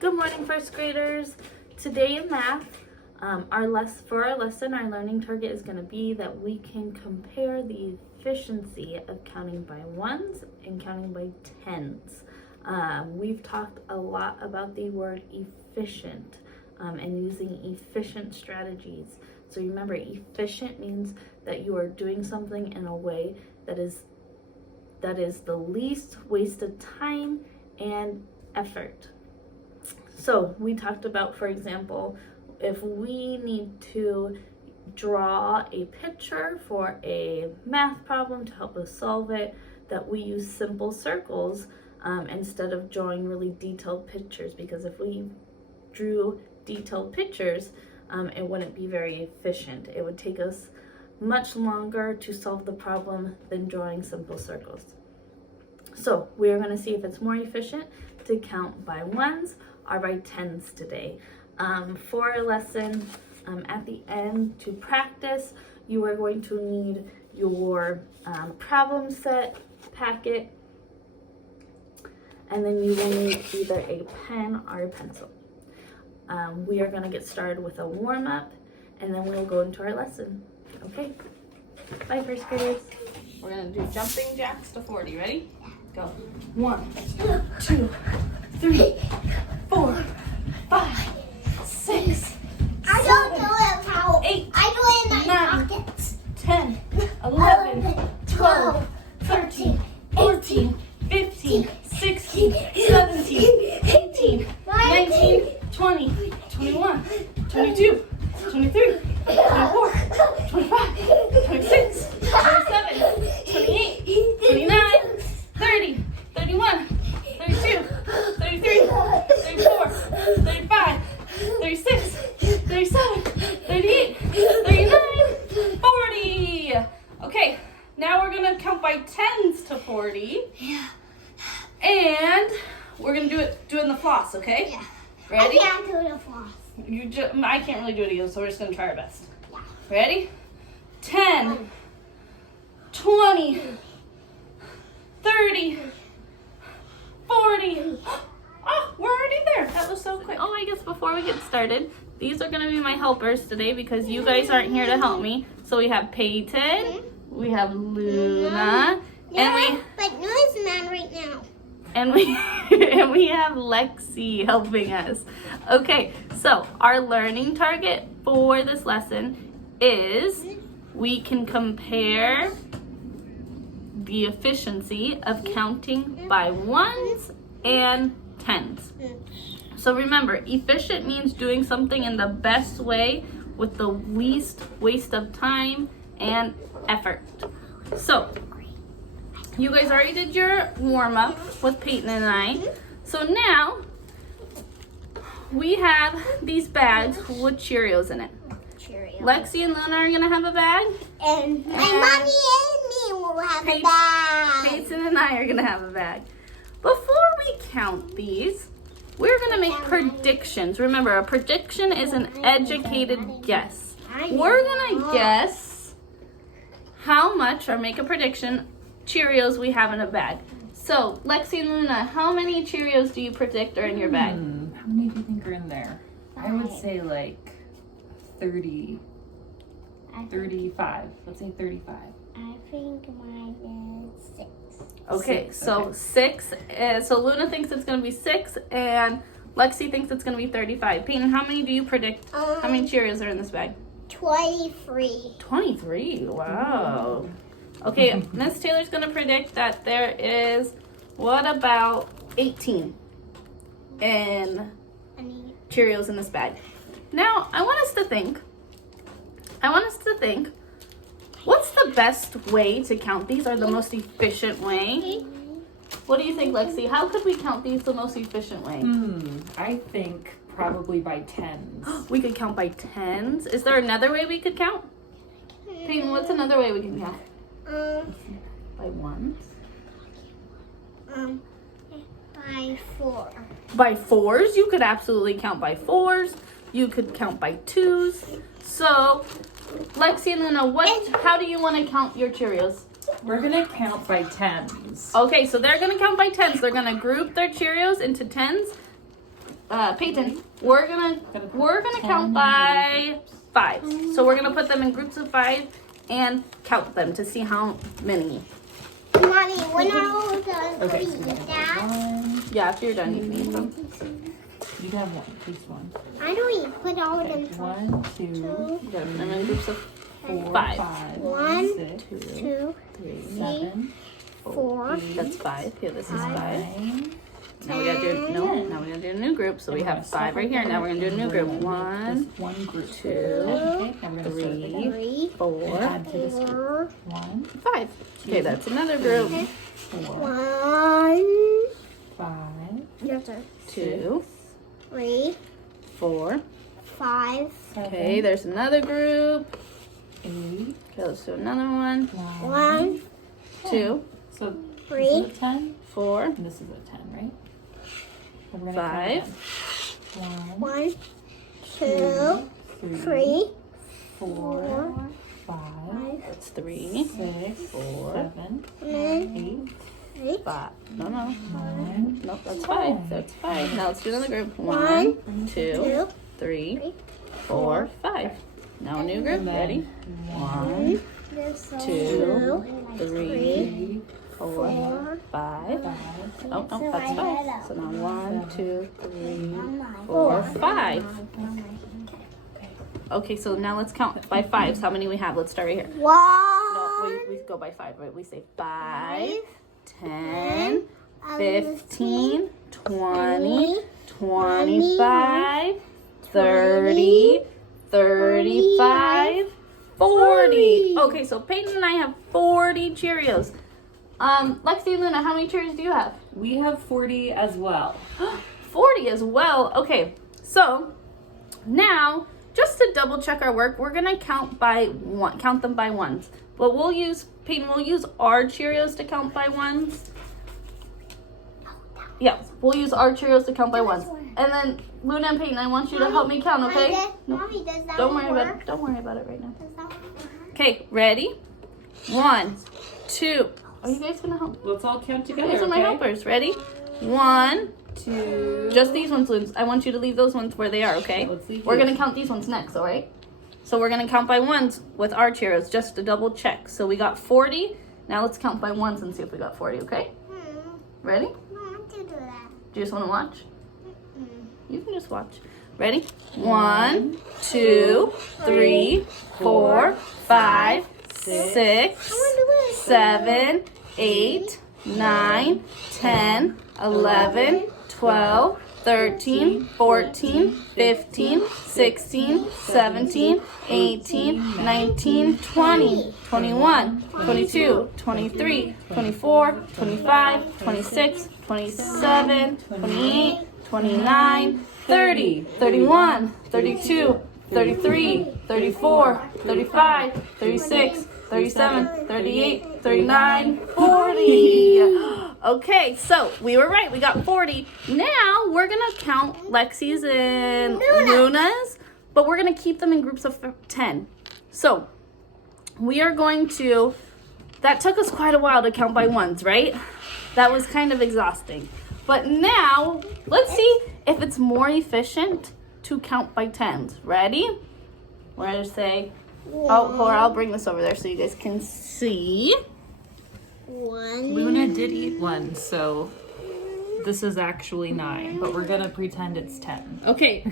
Good morning, first graders. Today in math, our learning target is going to be that we can compare the efficiency of counting by ones and counting by tens. We've talked a lot about the word efficient and using efficient strategies. So remember, efficient means that you are doing something in a way that is the least waste of time and effort. So we talked about, for example, if we need to draw a picture for a math problem to help us solve it, that we use simple circles instead of drawing really detailed pictures, because if we drew detailed pictures, it wouldn't be very efficient. It would take us much longer to solve the problem than drawing simple circles. So we are going to see if it's more efficient to count by ones or by tens today. For our lesson, at the end, to practice, you are going to need your problem set packet, and then you will need either a pen or a pencil. We are going to get started with a warm-up, and then we'll go into our lesson. Okay? Bye, first graders. We're going to do jumping jacks to 40. Ready? Go. 1, 2, 3, 4, 5, 6, I don't do it how 8, I do it in my 9, pockets. 10, 11, 12, 13, 14, 15, 16, 17, 18, 19, 20, 21, 22, 23, 24, 25, 26, 27, 28, 29, 30, 31, 32, 33, 34, 35, 36, 37, 38, 39, 40. Okay, now we're gonna count by tens to 40. Yeah. And we're gonna do it doing the floss, okay? Yeah. Ready? I can't do the floss. I can't really do it either, so we're just gonna try our best. Yeah. Ready? 10, 20, 30, 40. Oh, we're already there. That was so quick. Oh, I guess before we get started, these are gonna be my helpers today because you guys aren't here to help me. So we have Peyton, we have Luna, and but Luna's mad right now. and we have Lexi helping us. Okay, so our learning target for this lesson is we can compare the efficiency of counting by ones and tens. So remember, efficient means doing something in the best way with the least waste of time and effort. So you guys already did your warm-up with Peyton and I. So now we have these bags with Cheerios in it. Cheerios. Lexi and Luna are gonna have a bag. And my mommy and me will have a bag. Peyton and I are gonna have a bag. Before we count these, we're gonna make predictions. Remember, a prediction is an educated guess. We're gonna guess how much, or make a prediction, Cheerios we have in a bag. So, Lexi and Luna, how many Cheerios do you predict are in your bag? How many do you think are in there? I would say like 30, 35. Let's say 35. I think mine is 6. Okay, Six, so okay. 6. So Luna thinks it's gonna be 6, and Lexi thinks it's gonna be 35. Peyton, how many do you predict? How many Cheerios are in this bag? 23. 23. Wow. Okay, Miss Taylor's gonna predict that there is, what about 18 in Cheerios in this bag? Now, I want us to think, what's the best way to count these, or the most efficient way? What do you think, Lexi? How could we count these the most efficient way? I think probably by tens. We could count by tens. Is there another way we could count? Peyton, what's another way we can count? By ones? By 4. By 4s, you could absolutely count by 4s. You could count by 2s. So, Lexi and Luna, how do you want to count your Cheerios? We're gonna count by tens. Okay, so they're gonna count by tens. They're gonna group their Cheerios into tens. Peyton, we're gonna count by 5. So we're gonna put them in groups of 5 and count them to see how many. Mommy, when are all the Okay, three? so we have Dad? 1, Yeah, after you're done, you can eat them. you can have one, please one. I don't eat. Put all of Okay, them. 1, 2, You gotta put them in groups of 4, 5. 5, 1, 6, 2, 3. 7, 4, 8, That's 5. Here, this is 5. 9. Now we gotta do now we gotta do a new group. So we have 5 right here. Now we're gonna do a new group. 1, One group. 2, Okay, now we're gonna start 3, 3, 4, add to this group. 4, 1, 5. Okay, that's another group. 4, 1, 5, 2, 3, 4. 5, 7, Okay, there's another group. 8, Okay, let's do another one. 9. 1, 2, So 3, this is a 10, 4, and this is a 10, right? And we're gonna 5. count 1, 1, 2, 3, 4, 4, 5, 5, That's 3, 6, 4, 7, 7, 8, 8, 5. No. 9, Nope, that's 5. That's 5. Now let's do another group. 1, 1, 2, 2, 3, 4, 5. Now a new group. Ready? 1, 2, 3, 4, 4, 5. 5, Oh, that's 5. So now 1, 2, 3, 4, 5. Okay, so now let's count by 5s. How many we have? Let's start right here. 1, No, we go by 5, right? We say 5, 10, 15, 20, 25, 30, 35, 40. Okay, so Peyton and I have 40 Cheerios. Lexi and Luna, how many Cheerios do you have? We have 40 as well. 40 as well. Okay, so now just to double check our work, we're gonna count them by ones. But Peyton will use our Cheerios to count by ones. Yeah, we'll use our Cheerios to count by ones. And then Luna and Peyton, I want you to help me count, okay? Mommy, does that Don't one worry about work? it. Don't worry about it right now. Does that one work? Okay, ready? 1, 2. Are you guys gonna help? Let's all count together. These are my helpers. Ready? 1, 2. just these ones, Luna. I want you to leave those ones where they are, okay? Let's leave We're yours. gonna count these ones next, all right? So we're gonna count by ones with our Cheerios just to double check. So we got 40. Now let's count by ones and see if we got 40, okay? Ready? I don't want to do that. Do you just wanna watch? You can just watch. Ready? 1, 2, 3, 4, 5, 6, 7, 8, 9, 10, 11, 12, 13, 14, 15, 16, 17, 18, 19, 20, 21, 22, 23, 24, 25, 26, 27, 28, 29, 30, 31, 32, 33, 34, 35, 36, 37, 38, 39, 40. Okay, so we were right. We got 40. Now we're going to count Lexi's and Luna's, but we're going to keep them in groups of 10. So we are going to, that took us quite a while to count by ones, right? That was kind of exhausting. But now, let's see if it's more efficient to count by 10s. Ready? We're going to say, I'll bring this over there so you guys can see. 1. Luna did eat one, so this is actually 9, but we're gonna pretend it's 10. Okay.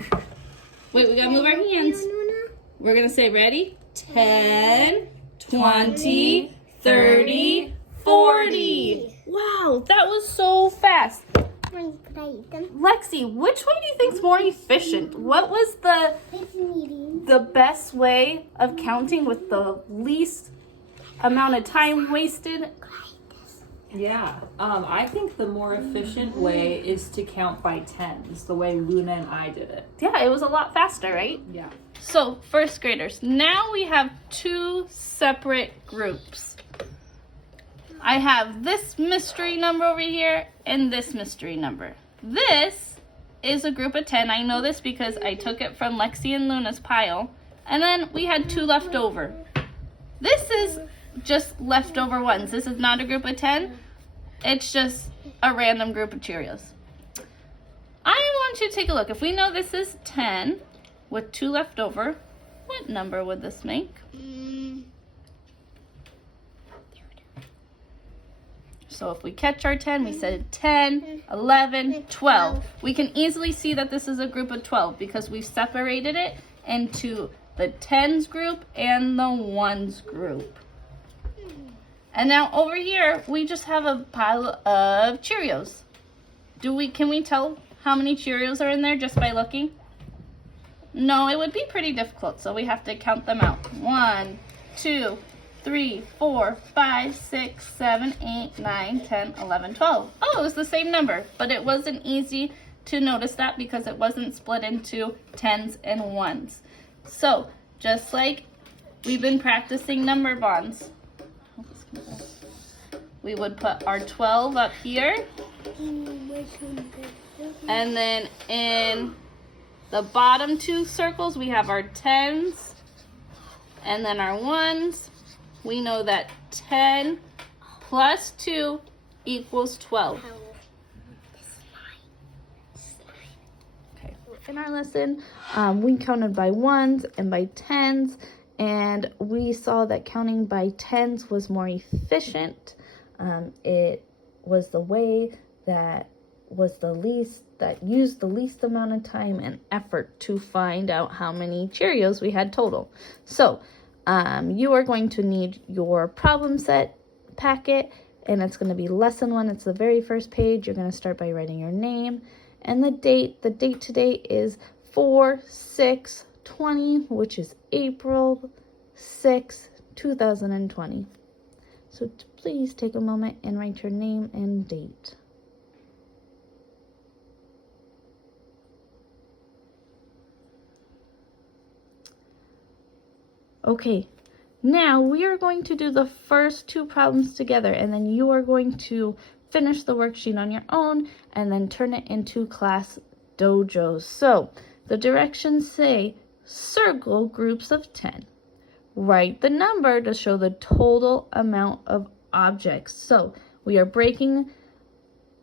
Wait, we got to move our hands. We're going to say, ready? 10, 20, 30, 40. Wow, that was so fast. Could I eat them? Lexi, which way do you think's more efficient? What was the best way of counting with the least amount of time wasted? Yeah, I think the more efficient way is to count by 10s, the way Luna and I did it. Yeah, it was a lot faster, right? Yeah. So, first graders, now we have 2 separate groups. I have this mystery number over here and this mystery number. This is a group of 10. I know this because I took it from Lexi and Luna's pile. And then we had 2 left over. This is just leftover ones. This is not a group of 10. It's just a random group of Cheerios. I want you to take a look. If we know this is 10 with 2 left over, what number would this make? So if we catch our 10, we said 10, 11, 12. We can easily see that this is a group of 12 because we've separated it into the 10s group and the 1s group. And now over here, we just have a pile of Cheerios. Can we tell how many Cheerios are in there just by looking? No, it would be pretty difficult, so we have to count them out. 1, 2, 3, 4, 5, 6, 7, 8, 9, 10, 11, 12. Oh, it was the same number, but it wasn't easy to notice that because it wasn't split into 10s and 1s. So, just like we've been practicing number bonds, we would put our 12 up here, and then in the bottom 2 circles, we have our 10s, and then our 1s. We know that 10 plus 2 equals 12. Okay. In our lesson, we counted by 1s and by 10s, and we saw that counting by 10s was more efficient. It was the way that used the least amount of time and effort to find out how many Cheerios we had total. So, you are going to need your problem set packet, and it's going to be lesson 1. It's the very first page. You're going to start by writing your name and the date. The date today is 4/6/20, which is April 6, 2020. So please take a moment and write your name and date. Okay, now we are going to do the first 2 problems together, and then you are going to finish the worksheet on your own and then turn it into class dojos. So the directions say circle groups of 10. Write the number to show the total amount of objects. So we are breaking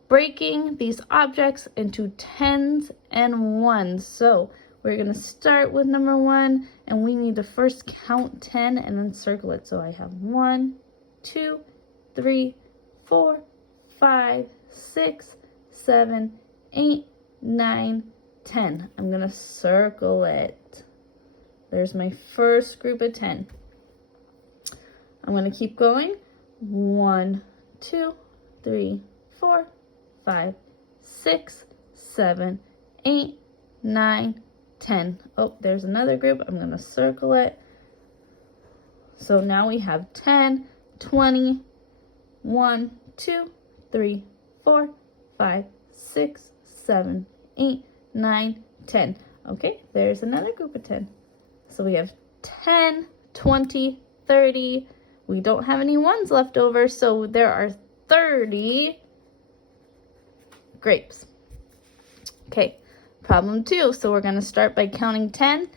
these objects into 10s and 1s. So we're going to start with number 1, and we need to first count 10 and then circle it. So I have 1, 2, 3, 4, 5, 6, 7, 8, 9, 10. I'm going to circle it. There's my first group of 10. I'm going to keep going. 1, 2, 3, 4, 5, 6, 7, 8, 9, 10. Oh, there's another group. I'm going to circle it. So now we have 10, 20, 1, 2, 3, 4, 5, 6, 7, 8, 9, 10. Okay, there's another group of 10. So we have 10, 20, 30. We don't have any 1s left over, so there are 30 grapes. Okay. Problem 2, so we're going to start by counting 10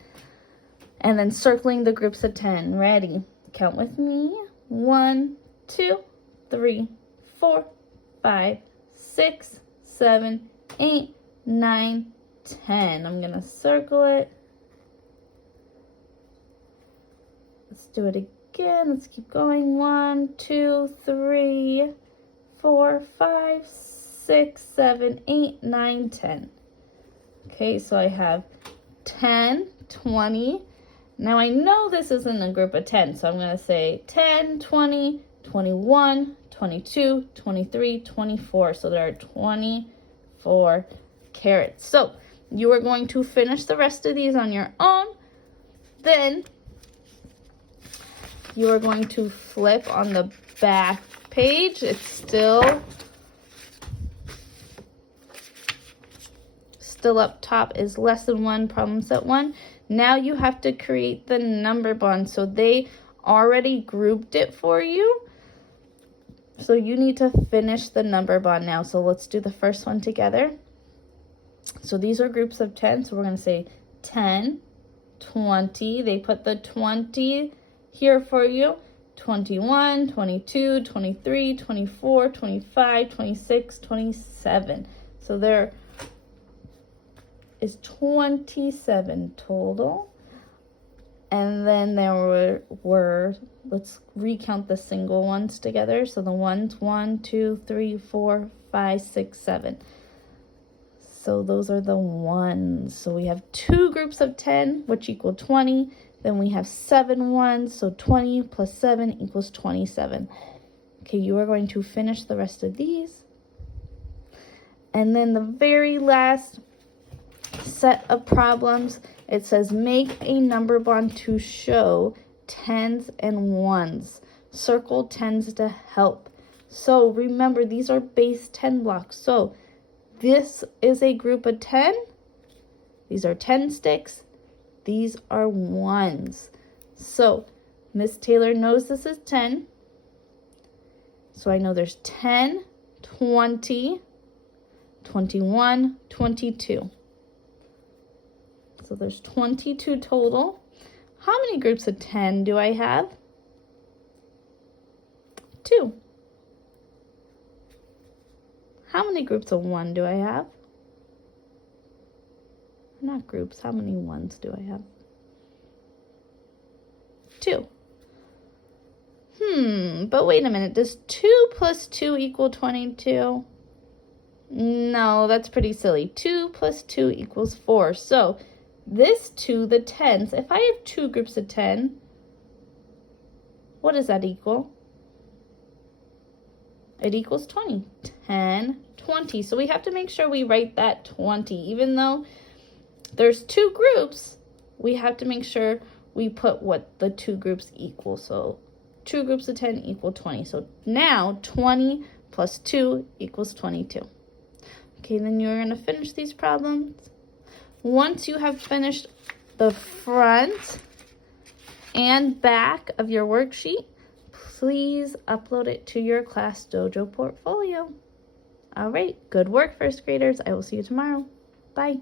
and then circling the groups of 10. Ready? Count with me. 1, 2, 3, 4, 5, 6, 7, 8, 9, 10. I'm going to circle it. Let's do it again. Let's keep going. 1, 2, 3, 4, 5, 6, 7, 8, 9, 10. Okay, so I have 10, 20. Now I know this isn't a group of 10, so I'm going to say 10, 20, 21, 22, 23, 24. So there are 24 carrots. So you are going to finish the rest of these on your own. Then you are going to flip on the back page. It's still up top is lesson 1, problem set 1. Now you have to create the number bond. So they already grouped it for you. So you need to finish the number bond now. So let's do the first one together. So these are groups of 10. So we're going to say 10, 20. They put the 20 here for you. 21, 22, 23, 24, 25, 26, 27. So they're is 27 total. And then there were, let's recount the single ones together. So the ones, 1, 2, 3, 4, 5, 6, 7. So those are the ones. So we have 2 groups of 10, which equal 20. Then we have 7 ones. So 20 plus 7 equals 27. Okay, you are going to finish the rest of these. And then the very last set of problems, it says make a number bond to show tens and ones. Circle tens to help. So remember, these are base 10 blocks. So this is a group of 10. These are 10 sticks. These are ones. So Miss Taylor knows this is 10. So I know there's 10, 20, 21, 22. So there's 22 total. How many groups of 10 do I have? 2. How many groups of 1 do I have? Not groups. How many ones do I have? 2. But wait a minute. Does 2 plus 2 equal 22? No, that's pretty silly. 2 plus 2 equals 4. So this 2, the tens, if I have 2 groups of 10, what does that equal? It equals 20. 10, 20. So we have to make sure we write that 20. Even though there's 2 groups, we have to make sure we put what the 2 groups equal. So 2 groups of 10 equal 20. So now 20 plus 2 equals 22. Okay, then you're going to finish these problems. Once you have finished the front and back of your worksheet, please upload it to your Class Dojo portfolio. All right, good work, first graders. I will see you tomorrow. Bye.